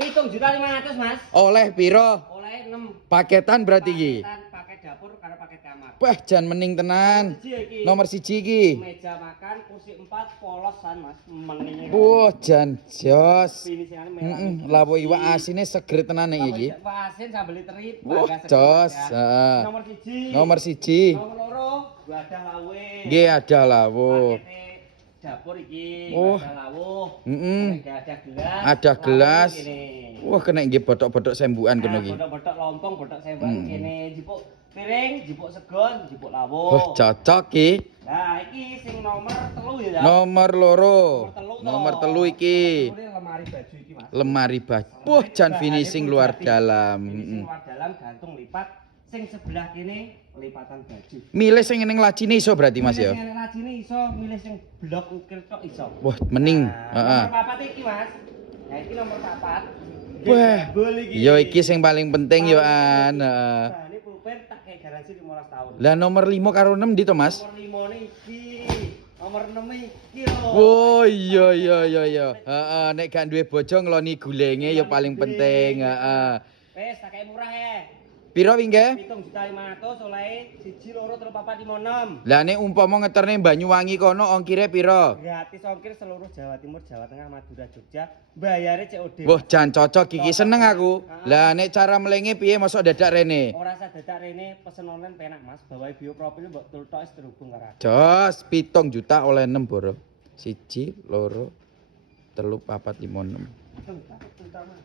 7.500.000 Mas. Oleh piro? Oleh 6 Paketan berarti iki. paket dapur karo paket kamar. Wah, jan mening tenan. Nomor siji iki. Meja makan, kursi 4, polosan Mas. Mening. Wah, jan jos. Finisingane merah. Lawo iwak asine seger tenan iki. Iwak asin sambel terip. Wah, jos. Heeh. Nomor 1. Nomor siji. Nomor 2, wadah lawe. Nggih, ada lawo. Pakete dapur iki, Oh. wadah lawuh. Heeh. Ada gelas. Ada gelas. Ini. Wah, kena nggih botok-botok sembukan kena iki. Botok-botok lompong, botok sembukan kene. Jipuk piring, jipuk segon, jipuk lawuh. Wah, cocok iki. Nah, iki sing nomor 3 ya. Nomor loro. Nomor Nomor 3 iki. Lemari baju iki, Mas. Lemari baju. Wah, jan finishing luar dalam. Finishing luar dalam, gantung lipat. Sing sebelah kene lipatan baju. Milih sing ning lacine iso berarti Mas ya. Milih sing lajine iso, milih sing blok ukir tok iso. Wah, mening. Heeh. Nomor 4 iki, Mas. Nah, iki nomor 4. Wah, yo iki sing paling penting yo an. Heeh. Nah, ini pulpen tak kayak garansi 15 tahun. Lah nomor 5 karo 6 di to, Mas? Nomor 5 nih iki. Nomor 6 iki lho. Oh iya. Heeh, nek gak duwe bojo ngloni gulenge yo paling penting. Heeh. Wes, tak kayak murah ya. Piro wingi? 7.500.000 oleh 1, 2, 3, 4, 5, 6. Lah nek umpama ngeterne Banyuwangi kono ongkire piro? Gratis ongkir seluruh Jawa Timur, Jawa Tengah, Madura, Jogja. Bayarnya COD. Wah, jan cocok iki seneng aku. Lah nek cara melenge piye mosok dadak rene? Ora usah dadak rene, pesen online penak Mas. Bawahi bio profil mbok tultok wis terhubung karo aku. Jos, 7 juta oleh 6 boro. 1, 2, 3, 4, 5, 6. Terutama